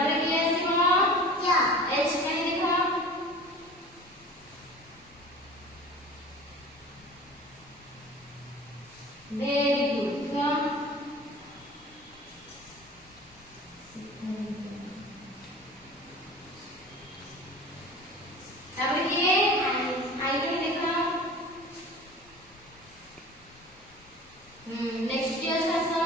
ତାପରେ କି ଆସିବ h ପାଇଁ ଦେଖ very good come ତାପରେ କି I ପାଇଁ ଦେଖ नेक्स्ट ईयर आसा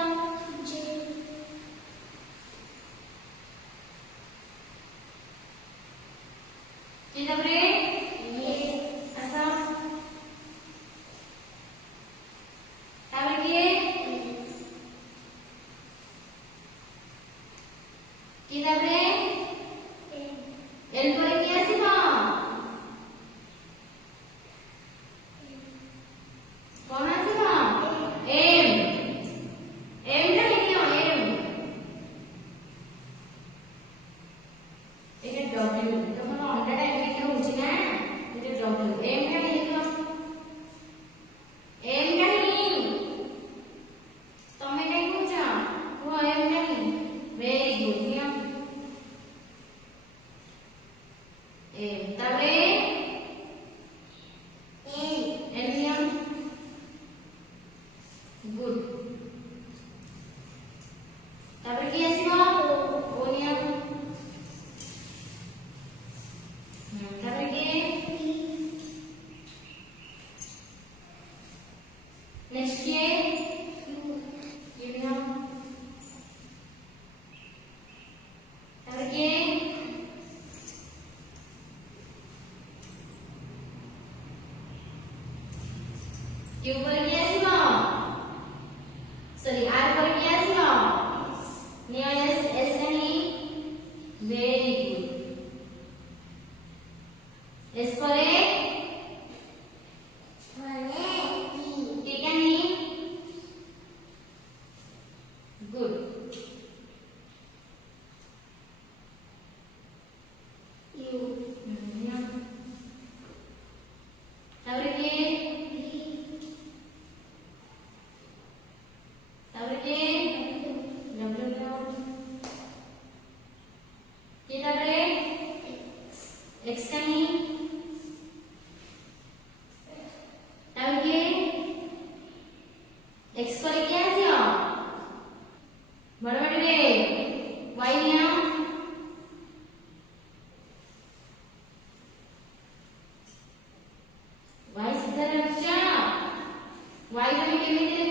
की ताପରେ आसा ताପରେ की ताପରେ एल पर की आसीबो कोन आसीबो एम एम टा लिखियो एम एके डब्ल्यू तो मन अंडा टाइप लिखि होछि ना एते डब्ल्यू एम टा लिखियो एम टा नहीं तमे नहीं पूछा वो एम नहीं वेरी गुड नियम एम ताପରେ एल नियम गुड तापर की आसीबो ओ नियम तापर की नेक्स्ट ये नियम तापर की क्यू पर की आसीबो सॉरी आर पर की आसीबो नियर एस नहीं वेरी गुड एस पर ठीक है नहीं गुड यू तापर की तापर की डब्ल्यू की तापर एक्स का नहीं तापर की एक्स पर क्या आसीबो बड़ बड़ रे y नियम y सीधा रखचा y तमे केमिति